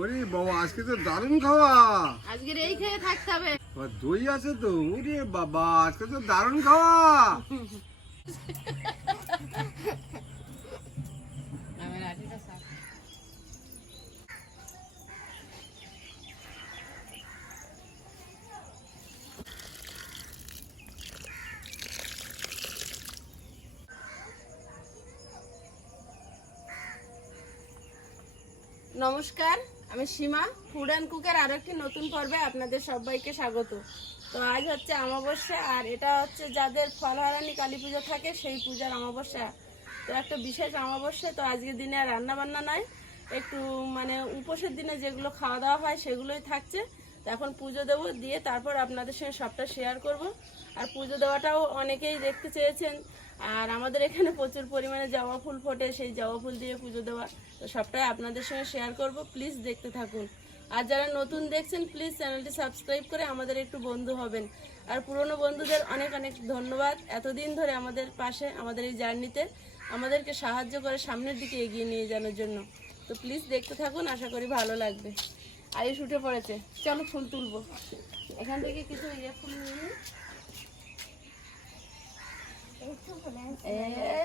ওরে বাবা আজকে তো দারুণ খাওয়া। আজকের এই খেয়ে থাকতে হবে। দই আছে তো ওরে বাবা আজকে তো দারুণ খাওয়া। নমস্কার। আমি সীমা ফুড অ্যান্ড কুকের আরও একটি নতুন পর্বে আপনাদের সবাইকে স্বাগত। তো আজ হচ্ছে অমাবস্যা, আর এটা হচ্ছে যাদের ফলহারানি কালী পুজো থাকে, সেই পূজার অমাবস্যা। তো একটা বিশেষ অমাবস্যা, তো আজকের দিনে রান্না বান্না নয়, একটু মানে উপোসের দিনে যেগুলো খাওয়া দাওয়া হয় সেগুলোই থাকছে। এখন পুজো দেবো, দিয়ে তারপর আপনাদের সঙ্গে সবটা শেয়ার করব। আর পুজো দেওয়াটাও অনেকেই দেখতে চেয়েছেন। আর আমাদের এখানে প্রচুর পরিমাণে জবা ফুল ফোটে, সেই জবা ফুল দিয়ে পুজো দেওয়া। তো সবটাই আপনাদের সঙ্গে শেয়ার করব প্লিজ দেখতে থাকুন। আর যারা নতুন দেখছেন প্লিজ চ্যানেলটি সাবস্ক্রাইব করে আমাদের একটু বন্ধু হবেন। আর পুরনো বন্ধুদের অনেক অনেক ধন্যবাদ। এতদিন ধরে আমাদের পাশে, আমাদের এই জার্নিতে, আমাদেরকে সাহায্য করে সামনের দিকে এগিয়ে নিয়ে যাওয়ার জন্য। তো প্লিজ দেখতে থাকুন, আশা করি ভালো লাগবে। আয়ুষ উঠে পড়েছে। চলো ফুল তুলবো। এখান থেকে কিছু ইয়ে ফুল নিয়ে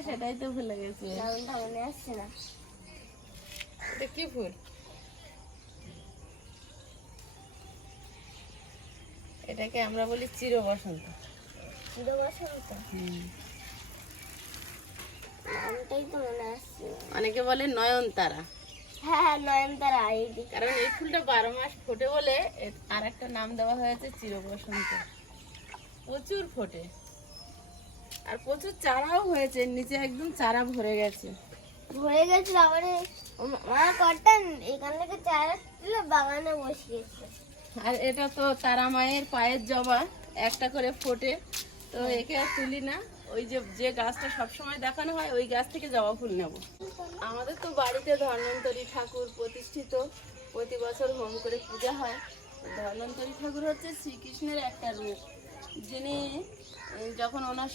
সেটাই তো ভুলে গেছি। এটা কি ফুল? এটাকে আমরা বলি চির বসন্ত অনেকে বলে নয়নতারা। হ্যাঁ নয়নতারা কারণ এই ফুলটা বারো মাস ফোটে বলে আর একটা নাম দেওয়া হয়েছে চির প্রচুর ফোটে। আর প্রচুর চারাও হয়েছে নিচে একদম চারা ভরে গেছে। ভরে গেছিল আবার আমার কর্তান এখান থেকে চারা তুলে বাগানে বসিয়েছে। আর এটা তো তারা মায়ের পায়ের জবা একটা করে ফোটে। তো একে আর তুলি না। ওই যে যে গাছটা সবসময় দেখানো হয়, ওই গাছ থেকে জবা ফুল নেব। আমাদের তো বাড়িতে ধন্বন্তরী ঠাকুর প্রতিষ্ঠিত। প্রতি বছর হোম করে পূজা হয়। ধন্বন্তরী ঠাকুর হচ্ছে শ্রীকৃষ্ণের একটা রূপ। যিনি যখন ওনার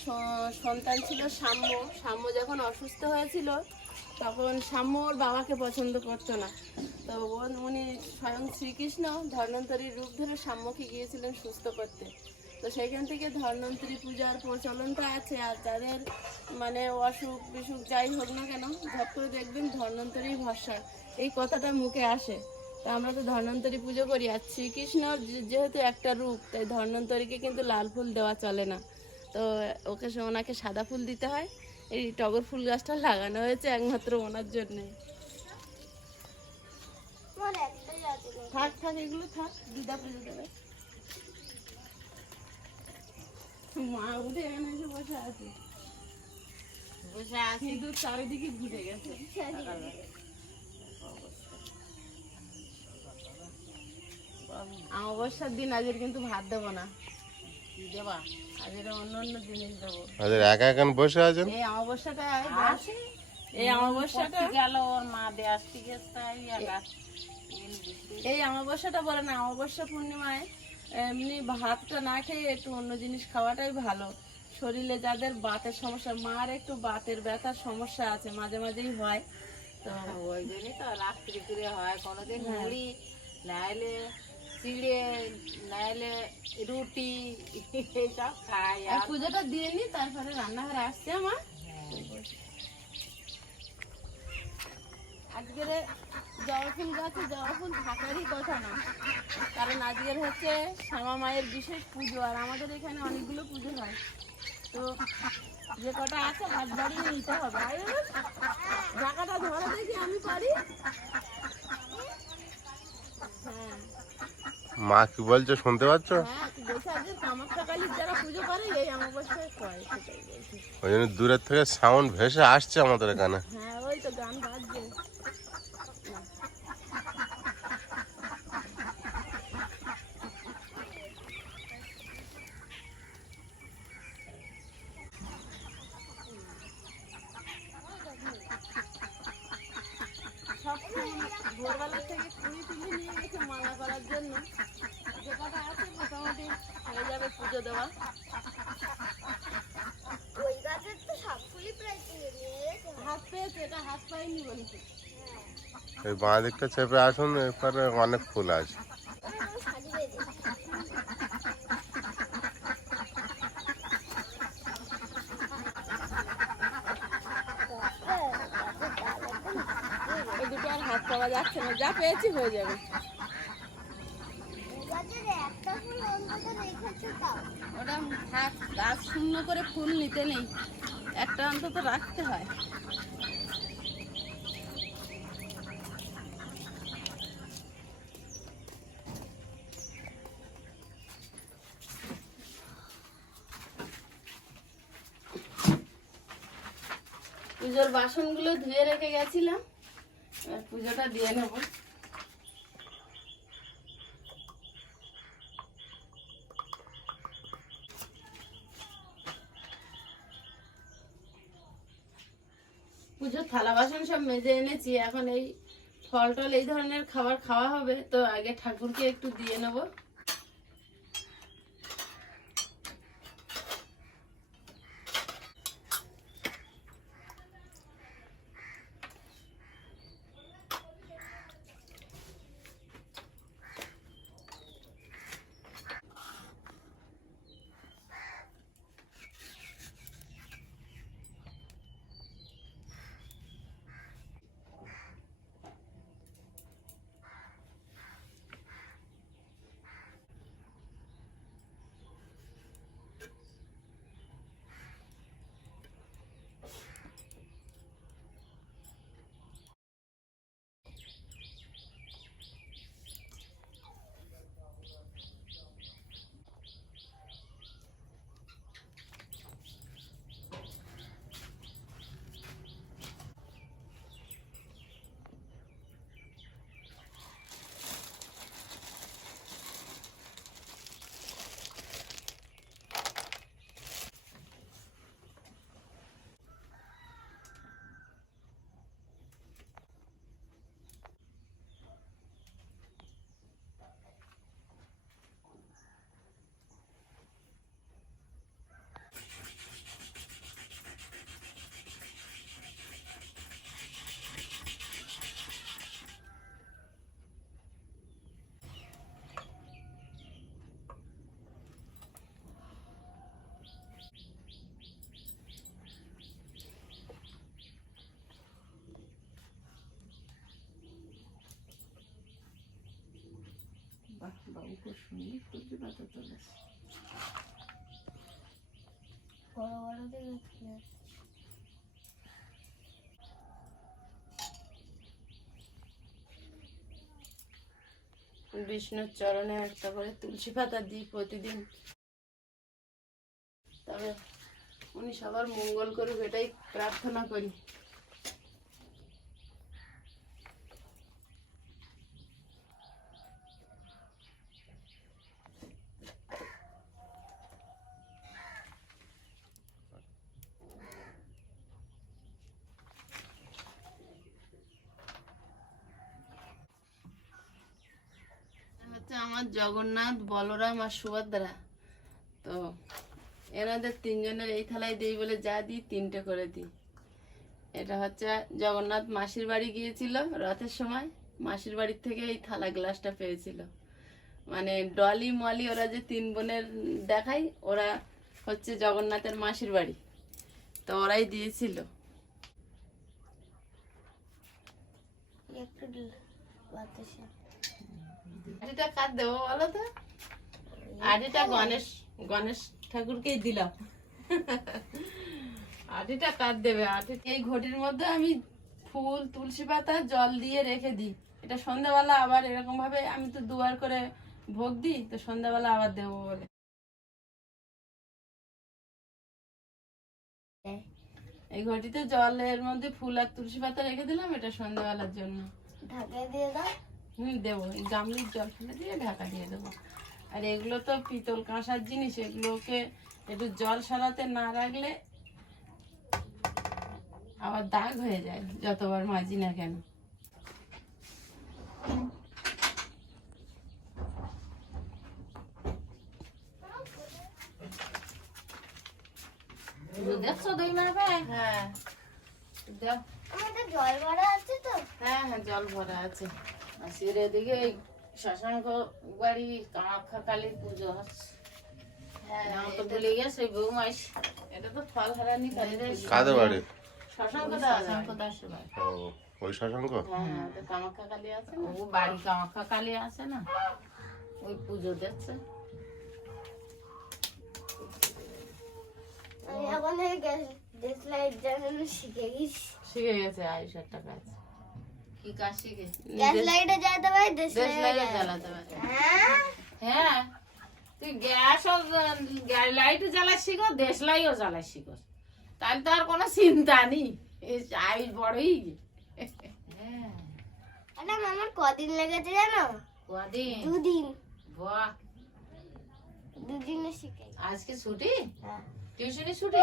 সন্তান ছিল সাম্য সাম্য যখন অসুস্থ হয়েছিল, তখন সাম্য ওর বাবাকে পছন্দ করতো না। তো উনি স্বয়ং শ্রীকৃষ্ণ ধন্বন্তরীর রূপ ধরে সাম্যকে গিয়েছিলেন সুস্থ করতে। তো সেখান থেকে ধন্বন্তরী পূজার প্রচলনটা আছে আর যাদের মানে অসুখ বিসুখ যাই হোক না কেন ঝট করে দেখবেন ধন্বন্তরী ভরসা এই কথাটা মুখে আসে। তো আমরা তো ধন্বন্তরী পুজো করি আর শ্রীকৃষ্ণ যেহেতু একটা রূপ তাই ধন্বন্তরীকে কিন্তু লাল ফুল দেওয়া চলে না। তো ওকে ওনাকে সাদা ফুল দিতে হয় এই টগর ফুল গাছটা লাগানো হয়েছে একমাত্র ওনার জন্যে। থাক থাক এগুলো থাক দিদা পুজো দেবে। মা দিন আজের কিন্তু ভাত দেবো অন্য অন্য জিনিস দেবো একা একা এই অমাবস্যাটা এই অমাবস্যাটা গেল ওর মা দেশ থেকে এই অমাবস্যাটা বলে না, অমাবস্যা পূর্ণিমায় এমনি ভাতটা না খেয়ে একটু অন্য জিনিস খাওয়াটাই ভালো। শরীরে যাদের বাতের সমস্যা মার একটু বাতের ব্যথার সমস্যা আছে মাঝে মাঝেই হয়। তো ওই জন্যই তো রাত্রি করে হয় কোনোদিন মুড়ি নাইলে চিড়ে নাইলে রুটি এইসব খাই আর পুজোটা দিয়ে নি তারপরে রান্নাঘরে আসছে আমার আজকের জবা ফুল গাছে জবা ফুল থাকারই কথা না। কারণ আজকের হচ্ছে শ্যামা মায়ের বিশেষ পুজো আর আমাদের এখানে অনেকগুলো পুজো হয়। তো যে কটা আছে হাত বাড়িয়ে নিতে হবে। জায়গাটা ধরে দেখি আমি পারি? হ্যাঁ। মা কি বলছো শুনতে পাচ্ছ? হ্যাঁ ওই জন্য দূরের থেকে সাউন্ড ভেসে আসছে আমাদের এখানে। হ্যাঁ ওই তো গান বাজছে সবসময় ভোরবেলা থেকে কুড়ি তুলে নিয়ে গেছে করার জন্য। যে কটা আছে মোটামুটি হয়ে যাবে পুজো দেওয়া। ওই গাছের তো সব প্রায় তুলে নিয়ে গেছে হাত পেয়েছে এটা হাত পাইনি বলছে। হ্যাঁ এই বাঁ দিকটা চেপে আসুন এরপরে অনেক ফুল আছে শাড়ি বেঁধে ওই দুটো আর হাত পাওয়া যাচ্ছে না যা পেয়েছি হয়ে যাবে গাছের একটা ফুল অন্তত রেখেছো তাও ওটা থাক গাছ শূন্য করে ফুল নিতে নেই একটা অন্তত রাখতে হয় পুজোর বাসনগুলো ধুয়ে রেখে গেছিলাম। এবার পুজোটা দিয়ে নেব। পুজোর থালা বাসন সব মেজে এনেছি। এখন এই ফল টল এই ধরনের খাবার খাওয়া হবে। তো আগে ঠাকুরকে একটু দিয়ে নেব। সুন্দর পাতা বড় বড় দেখে বিষ্ণুর চরণে একটা করে তুলসী পাতা দিই প্রতিদিন। তবে উনি সবার মঙ্গল করুক এটাই প্রার্থনা করি হচ্ছে আমার জগন্নাথ, বলরাম আর সুভদ্রা। তো এনাদের তিনজনের এই থালায় দিই বলে যা দিই, তিনটে করে দিই। এটা হচ্ছে জগন্নাথ মাসির বাড়ি গিয়েছিল রথের সময়। মাসির বাড়ির থেকে এই থালা গ্লাসটা পেয়েছিল। মানে ডলি মলি ওরা যে তিন বোনের দেখাই ওরা হচ্ছে জগন্নাথের মাসির বাড়ি। তো ওরাই দিয়েছিল। একটু বাতাসে আটিটা কার দেবো বলো তো? গণেশ গণেশ ঠাকুরকেই দিলাম। আটিটা দেবে? আটি এই ঘটির মধ্যে আমি ফুল তুলসী পাতা জল দিয়ে রেখে দিই। এটা সন্ধ্যাবেলা আবার এরকম ভাবে আমি তো দুবার করে ভোগ দিই তো সন্ধ্যাবেলা আবার দেবো বলে। এই ঘটিতে জলের মধ্যে ফুল আর তুলসী পাতা রেখে দিলাম এটা সন্ধ্যাবেলার জন্য। ঢাকায় দিয়ে দাও। হুম দেবো। এই গামলির জল ফেলে দিয়ে ঢাকা দিয়ে দেবো। আর এগুলো তো পিতল কাঁসার জিনিস এগুলোকে একটু জল সারাতে না রাখলে আবার দাগ হয়ে যায় যতবার মাজি না কেন। দেখছ দই মারবে হ্যাঁ। জল ভরা আছে তো। হ্যাঁ হ্যাঁ জল ভরা আছে। মাসির এদিকে ওই শশাঙ্ক বাড়ি কামাখ্যা কালীর পুজো। হচ্ছে হ্যাঁ নাম তো ভুলে গেছে বৌমাস এটা তো ফল হারানি কাদের বাড়ি? শশাঙ্ক শশাঙ্ক দাসের বাড়ি। ও ওই শশাঙ্ক? হ্যাঁ কামাখ্যা কালী আছে না? ও বাড়ি কামাখ্যা কালী আছে না? ওই পুজো এখন গ্যাস গ্যাস লাইট শিখে গেছি। শিখে গেছে আয়ুষের টাকা আছে। কি কাজ শিখে গ্যাস লাইটে জ্বালাতে পারি দেশ দেশ লাইটে লাইটে জ্বালাতে পারে। হ্যাঁ? হ্যাঁ। তুই লাইটও জ্বালা শিখো দেশ লাইও জ্বালা শিখো তাহলে তো আর কোনো চিন্তা নেই। আয়ুষ বড়ই ম্যাডাম আমার কদিন লেগেছে জানো? কদিন? দুদিন। বাহ। দুদিনে শিখে গেছি। আজকে ছুটি? হ্যাঁ। টিউশনি ছুটি?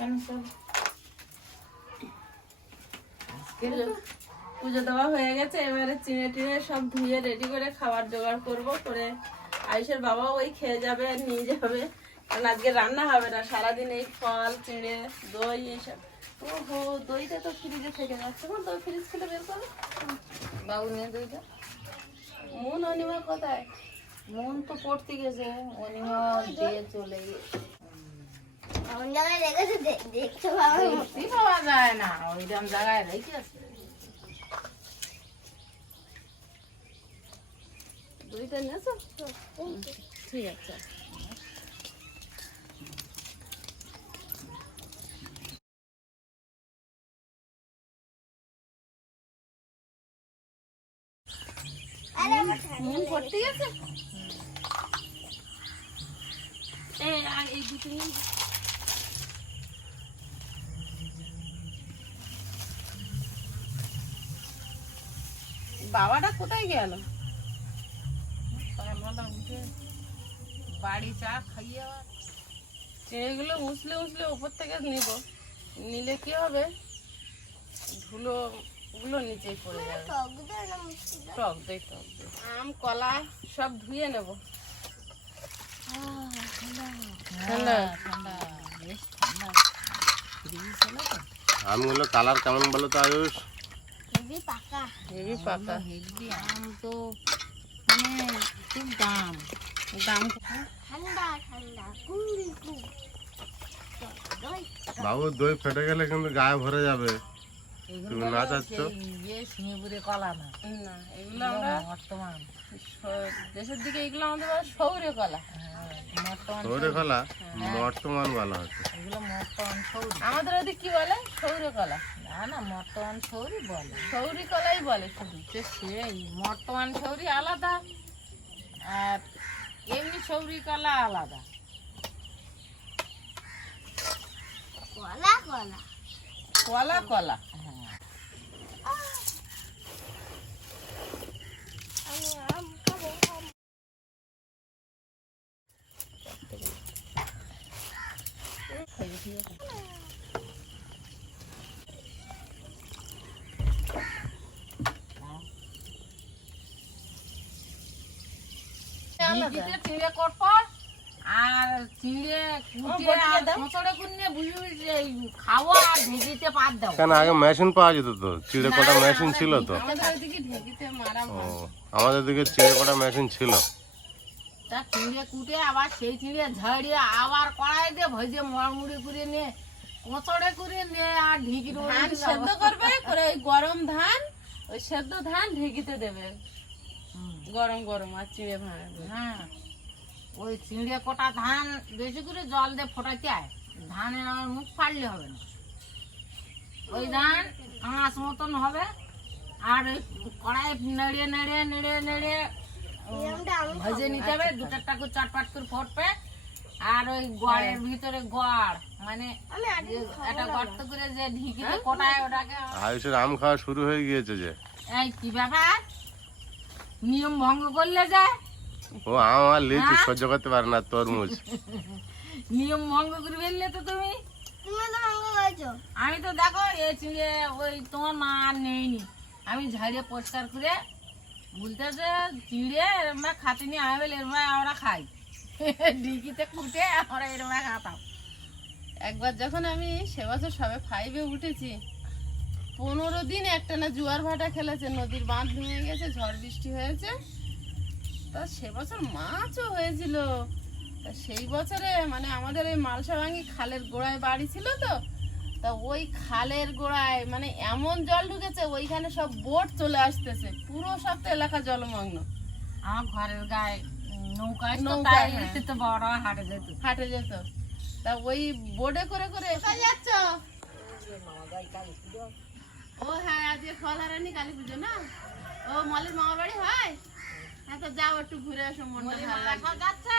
নম করে কেন সব পুজো- দেওয়া হয়ে গেছে এবারে চিনে টিনে সব ধুয়ে রেডি করে খাবার জোগাড় করব করে আয়ুষের বাবাও ওই খেয়ে যাবে আর নিয়ে যাবে। কারণ আজকে রান্না হবে না সারাদিন এই ফল চিঁড়ে দই এইসব। ওহো দইটা তো ফ্রিজে থেকে যাচ্ছে। না দই ফ্রিজ খুলে বের করো। বাবু নিয়ে দইটা। মন অনিমা কোথায়? মন তো পড়তে গেছে অনিমা দিয়ে চলে গেছে। এমন জায়গায় রেখেছে দে- দেখতে পাবো দেখতেই পাওয়া যায় না ওইরকম জায়গায় রেখে আছে দুইটা নিয়েছো ঠিক আছে। মন গেছে? এই দুটো যা। বাবাটা কোথায় গেল? সকালবেলা উঠে বাড়ি চা খাইয়ে আবার এগুলো মুছলে মুছলে উপর থেকে নিব নিলে কি হবে ধুলো গুলো নিচেই পড়ে যাবে টক দই? টক দই আম কলা সব ধুয়ে নেব ঠান্ডা আমগুলো কালার কেমন বলো তো আয়ুষ হেবি পাকা হেবি পাকা আম তো খুব দাম দাম ঠান্ডা ঠান্ডা কুল কুল দই বাবু দই ফেটে গেলে কিন্তু গায়ে ভরে যাবে। তুমি না চাচ্ছ ইয়ে কলা না। না এগুলো আমরা বর্তমান। দেশের দিকে এগুলো আমাদের বলে সৌরে কলা। সৌরে কলা? বর্তমান বলা হচ্ছে। এগুলো বর্তমান আমাদের ওদিকে কি বলে? সৌরে কলা না না বর্তমান সৌরি বলে। সৌরি কলাই বলে শুধু তো সেই বর্তমান সৌরি আলাদা আর এমনি সৌরি কলা আলাদা। কলা কলা কলা কলা হ্যাঁ আমি আম খাব আম। চিঁড়ে আর চিঁড়ে কুটে আর দাও। মোচড়ে কুনে বুঝি বুঝি এই খাওয়া আর পাত দাও। কেন আগে মেশিন পাওয়া যেত তো? চিড়ে কটা মেশিন ছিল তো? আমাদের দিকে চিড়ে কটা মেশিন ছিল। তা চিঁড়ে কুটে আবার সেই চিঁড়ে ঝাড়িয়ে আবার কড়াই দিয়ে ভেজে মড়মুড়ি করে নিয়ে কোচড়ে করে নিয়ে আর ঢিকির ধান সেদ্ধ করবে করে ওই গরম ধান ওই সেদ্ধ ধান ঢেকিতে দেবে। গরম গরম আর চিড়ে ভাঙবে হ্যাঁ। ওই চিঁড়ে কোটা ধান বেশি করে জল দিয়ে ফোটাতে হয়। ধানের আমার মুখ ফাড়লে হবে না। ওই ধান আঁশ মতন হবে আর ওই কড়াই নেড়ে নেড়ে নেড়ে নেড়ে ভেজে নিতে হবে। দু চারটা করে চটপট করে ফটবে আর ওই গড়ের ভিতরে গড় মানে একটা গর্ত করে যে ঢিকিতে কোটায় ওটাকে। আয়ুষের আম খাওয়া শুরু হয়ে গিয়েছে যে। এই কি ব্যাপার? নিয়ম ভঙ্গ করলে যায় ও আম আর লিচু সহ্য করতে পারে না তরমুজ। নিয়ম ভঙ্গ করে ফেললে তো তুমি। তুমি তো ভাঙ্গ করেছ। আমি তো দেখো এ চিড়ে ওই তোমার মা আর নেইনি। আমি ঝাড়িয়ে পরিষ্কার করে বলতেছে চিড়ে এরম খাতে নিয়ে আমি বলি এরম আমরা খাই। ডিকিতে কুটে আমরা এরম খাতাম। একবার যখন আমি সে বছর সবে ফাইভে উঠেছি পনেরো দিন একটা না জোয়ার ভাটা খেলেছে নদীর বাঁধ ভেঙে গেছে ঝড় বৃষ্টি হয়েছে। তা সে বছর মাছও হয়েছিল। তা সেই বছরে মানে আমাদের ওই মালসাভাঙ্গি খালের গোড়ায় বাড়ি ছিল তো তা ওই খালের গোড়ায় মানে এমন জল ঢুকেছে ওইখানে সব বোট চলে আসতেছে। পুরো সব তো এলাকা জলমগ্ন। আমার ঘরের গায়ে নৌকায়, তাই হ্যাঁ। তো বড় হাটে যেত। হাটে যেত। তা ওই বোর্ডে করে করে যাচ্ছ? ও হ্যাঁ আজকে ফল হারানি কালী পুজো না? ও মলের মামা বাড়ি হয়? হ্যাঁ তো যাও একটু ঘুরে আসো মনটা ভালো লাগবে যাচ্ছে?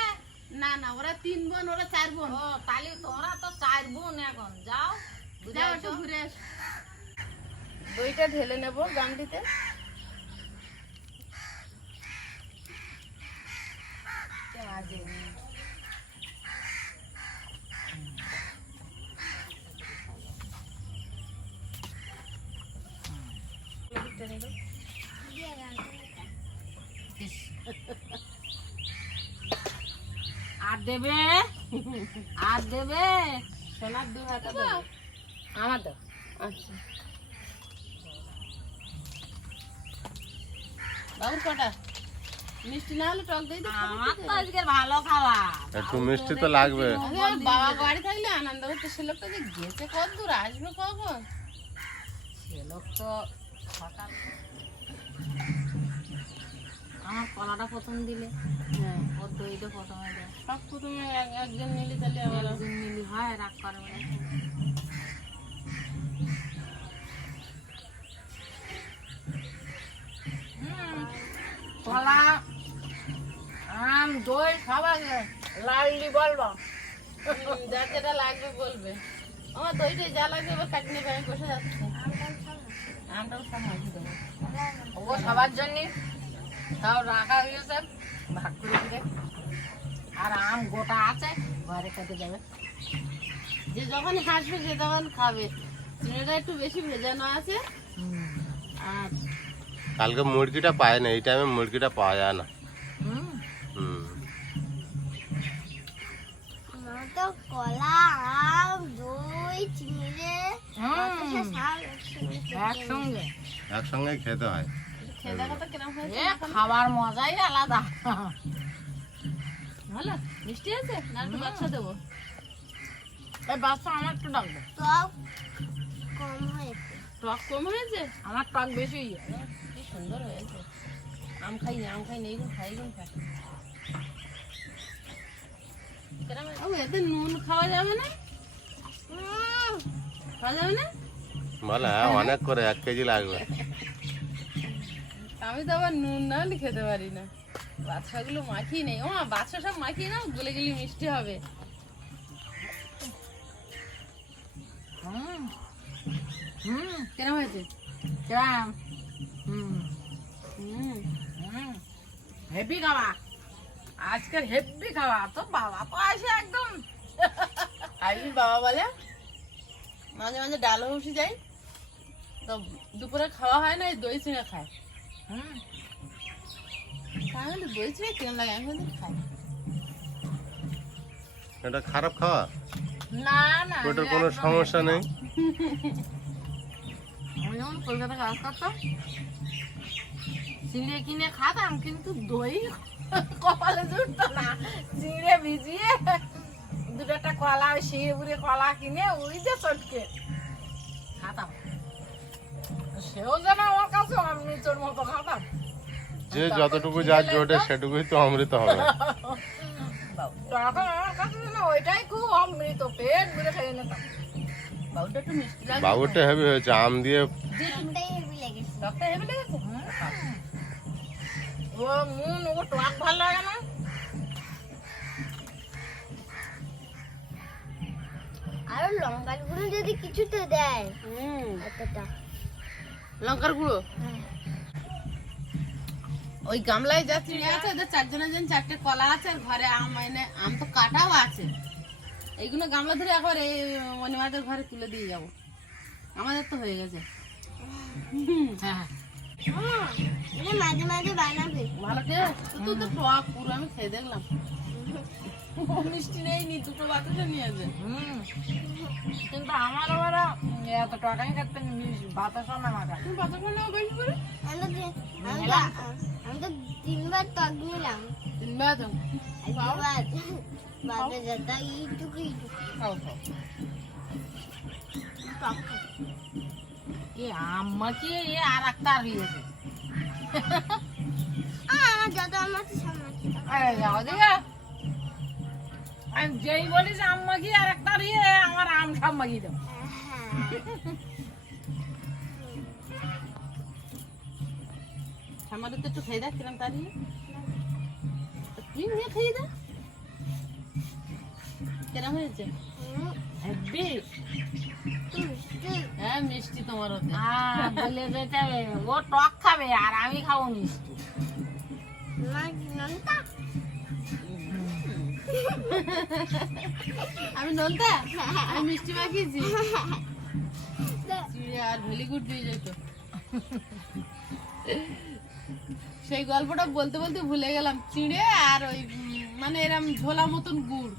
না না ওরা তিন বোন ওরা চার বোন। ও তাহলে তোমরা তো চার বোন এখন। যাও যাও একটু ঘুরে আসো। দইটা ঢেলে নেব গামটিতে আর দেবে? আর দেবে? সোনার দু হাতে আমার দাও। আচ্ছা। বাবুর কটা? মিষ্টি না হলে টক দই তো খাব আমার তো আজকে ভালো খাওয়া একটু মিষ্টি তো লাগবে। বাবা বাড়ি থাকলে আনন্দ হতো সে লোকটা যে গেছে কত দূর আসবে কখন? সে লোক তো আমার কলাটা প্রথম দিলে। হ্যাঁ ওর দইটা প্রথমে দেয়। সব প্রথমে একজন নিলে তাহলে আবার একদিন মিলি হয় রাগ করবে না। কলা আম দই খাবার লাললি বলব। যার যেটা লাগবে বলবে। আমার দইটাই যা লাগবে এবার কাটি নেবে আমি বসে যাচ্ছি। আমটাও সব মাখিয়ে দেবো ও সবার জন্য তাও রাখা হয়েছে ভাগ করে দিলে। আর আম গোটা আছে ঘরে খেতে যাবে। যে যখন হাসবে সে তখন খাবে। চিনিটা একটু বেশি ভেজানো আছে। আর কালকে মুরগিটা পায় না এই টাইমে মুরগিটা পাওয়া যায় না। হুম। হুম। আমার তো কলা আম দই চিড়ে হুম সব একসঙ্গে খেতে একসঙ্গে। একসঙ্গে খেতে হয়। খাবার মজাই আলাদা। ভালো মিষ্টি আছে না একটু বাচ্চা দেবো। এই বাচ্চা আমার একটু ডাকবে। টক কম হয়েছে। টক কম হয়েছে? আমার টক বেশি কি সুন্দর হয়েছে। আম খাই আম খাই নেই খাই খাই। এতে নুন খাওয়া যাবে না? খাওয়া যাবে না? বলে অনেক করে এক কেজি লাগবে। আমি তো আবার নুন না হলে খেতে পারি না। বাচ্চাগুলো মাখিয়ে নেই। ও বাচ্চা সব মাখিয়ে নাও গলে গেলে মিষ্টি হবে। হুম হুম কেরম হয়েছে? কিরাম। হুম হুম। হুম হেভি খাওয়া। আজকের হেভি খাওয়া তো বাবা তো আসে একদম। আইবির বাবা বলে? মাঝে মাঝে ডাল উঠে যায়। তো দুপুরে খাওয়া হয় না এই দই চিড়ে খায়। হুম। তা আমি বলি দই ছিঁড়ে কেমন লাগে? আমি বলি খাই এটা খারাপ খাওয়া? না না ওটার কোনো সমস্যা নেই। আমি যখন কলকাতা কাজ করতাম চিড়ে কিনে খাতাম কিন্তু দই কপালে জুটতো না। চিড়ে ভিজিয়ে দুটো একটা কলা ওই শিঙে কলা কিনে ওই যে চটকে। খাতাম। সেও যেন আমার কাছে অমৃতর মতো খাতাম। যে যতটুকু যা জোটে সেটুকুই তো অমৃত হবে। তখন আমার কাছে যেন ওইটাই খুব অমৃত পেট ভরে খেয়ে নিতাম। বাবুটা হেভি হয়েছে আম দিয়ে ও মুন ও টক ভালো লাগে না? লঙ্কার গুঁড়ো যদি কিছুতে দেয় হুম। এতটা। লঙ্কার গুঁড়ো? ওই গামলায় যা চিড়ে আছে ওদের চারজনের জন্য চারটে কলা আছে আর ঘরে আম এনে আম তো কাটাও আছে। এইগুলো গামলা ধরে একবার এই মনিমাদের ঘরে তুলে দিয়ে যাব। আমাদের তো হয়ে গেছে। হ্যাঁ এটা মাঝে মাঝে বানাবে। ভালো খেয়ে তুই তো টক পুরো আমি খেয়ে দেখলাম। মিষ্টি নেই নি দুটো বাতাসা নিয়েছে হুম। কিন্তু আমার আবার এত টকাই খাতে বাতাসও না মাখা তুমি বাতাসা বেশি করে? আমি তো দি- আমি তো- আমি তো তিনবার টক নিলাম। তিনবার তো। একবার বাদে যেটা এইটুকু এইটুকু। খাও খাও এ আমাকে এ আর একটা আর হয়েছে আ, আমার যত আম আছে আমি যেই বলিস আম মাখি আর একটা ইয়ে আমার আম সব মাখি দাও হ্যাঁ আমাদের তো একটু খেয়ে দেখ কিরম তাড়িয়ে তুই নিয়ে খেয়ে দে। কিরম হয়েছে। হ্যাঁ মিষ্টি তোমার ওতে বলে যেতে ও টক খাবে আর আমি খাব মিষ্টি? আমি নলতা আমি মিষ্টি মাখিয়েছি। আর ভেলি গুড় দিয়ে যেত সেই গল্পটা বলতে বলতে ভুলে গেলাম। চিড়ে আর ওই মানে এরম ঝোলা মতন গুড়।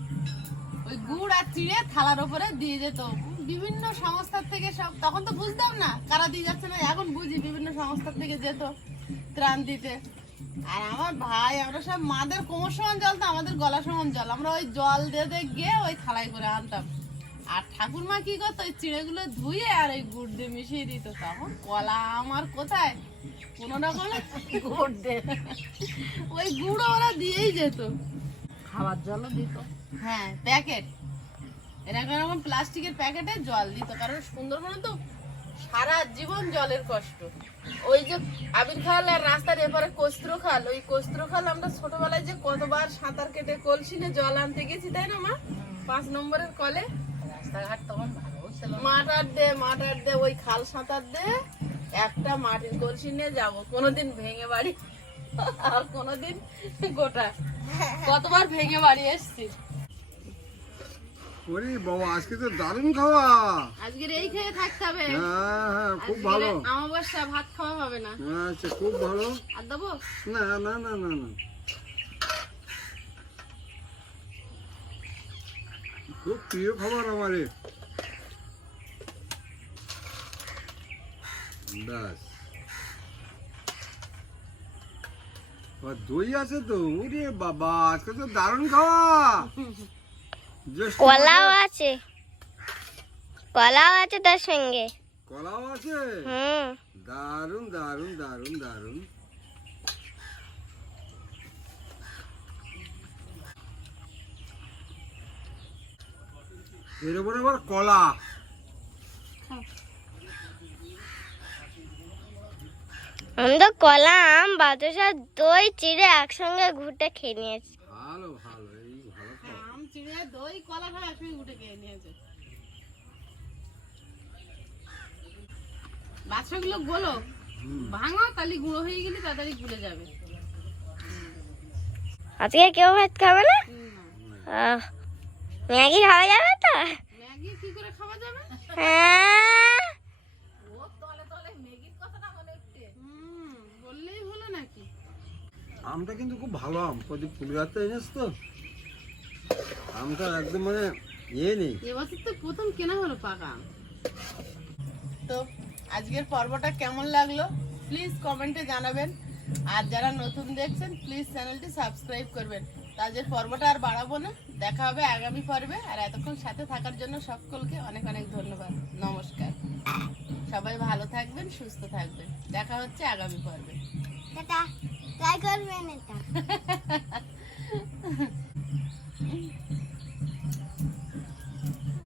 ওই গুড় আর চিড়ে থালার ওপরে দিয়ে যেত। বিভিন্ন সংস্থার থেকে সব, তখন তো বুঝতাম না কারা দিয়ে যাচ্ছে না। এখন বুঝি বিভিন্ন সংস্থার থেকে যেত ত্রাণ দিতে। আর আমার ভাই আমরা সব মাদের কোমর সমান জল তো আমাদের গলা সমান জল। আমরা ওই জল দিতে গিয়ে ওই থালায় করে আনতাম। আর ঠাকুরমা কি করতো ওই চিড়েগুলো ধুয়ে আর ওই গুড় দিয়ে মিশিয়ে দিত। তখন কলা আমার কোথায়? কোনো রকমে গুড় দে। ওই গুড় ওরা দিয়েই যেত। খাবার জলও দিত। হ্যাঁ প্যাকেট। এরকম এরকম প্লাস্টিকের প্যাকেটে জল দিত। কারণ সুন্দরবনে তো সারা জীবন জলের কষ্ট। ওই যে আবির খাল আর রাস্তার এপারে কস্ত্র খাল ওই কস্ত্র খাল আমরা ছোটবেলায় যে কতবার সাঁতার কেটে কলসিনে জল আনতে গেছি তাই না মা? পাঁচ নম্বরের কলে। রাস্তাঘাট তখন ভালো ছিল না। দে মাটার দে ওই খাল সাঁতার দে একটা মাটির কলসি নিয়ে যাব। কোনোদিন ভেঙে বাড়ি আর কোনোদিন গোটা। কতবার ভেঙে বাড়ি এসছি। ওরে বাবা আজকে তো দারুণ খাওয়া। এই খেয়ে থাকতে হবে। হ্যাঁ হ্যাঁ খুব ভালো। আমাবস্যা ভাত খাওয়া হবে না। আচ্ছা খুব ভালো। আর দেবো? না না না না না। খুব প্রিয় খাবার আমার। ব্যাস। দই আছে তো ওরে বাবা আজকে তো দারুণ খাওয়া। কলাও আছে। কলাও আছে তার সঙ্গে। কলাও আছে? হুম। দারুণ দারুণ দারুণ দারুণ। এর উপরে আবার কলা। আমি তো কলা আম বাতাসা দই চিড়ে একসঙ্গে ঘুটে খেয়ে নিয়েছি। ভালো। আম দই কলা খাওয়া একসঙ্গে উঠে খেয়ে নিয়েছে। বাচ্চাগুলো বলো ভাঙো তাহলে গুঁড়ো হয়ে গেলে তাড়াতাড়ি গুলে যাবে। আজকে কেউ ভাত খাবে না? আহ, ম্যাগি খাওয়া যাবে তো? ম্যাগি কি করে খাওয়া যাবে? হ্যাঁ। ও তলে তলে ম্যাগির কথাটা বলে উঠতে হুম বললেই হলো নাকি? আমটা কিন্তু খুব ভালো আম। প্রদীপ ফুল গাছটা এনেছ তো? আমটা একদম মানে ইয়ে নেই। এবছর তো প্রথম কেনা হলো পাকা আম। তো আজকের পর্বটা কেমন লাগল? প্লিজ কমেন্টে জানাবেন। আর যারা নতুন দেখছেন প্লিজ চ্যানেলটি সাবস্ক্রাইব করবেন। তাদের পর্বটা আর বাড়াবো না। দেখা হবে আগামী পর্বে। আর এতক্ষণ সাথে থাকার জন্য সকলকে অনেক অনেক ধন্যবাদ। নমস্কার। সবাই ভালো থাকবেন সুস্থ থাকবেন। দেখা হচ্ছে আগামী পর্বে। টাটা। ট্রাই করবেন এটা।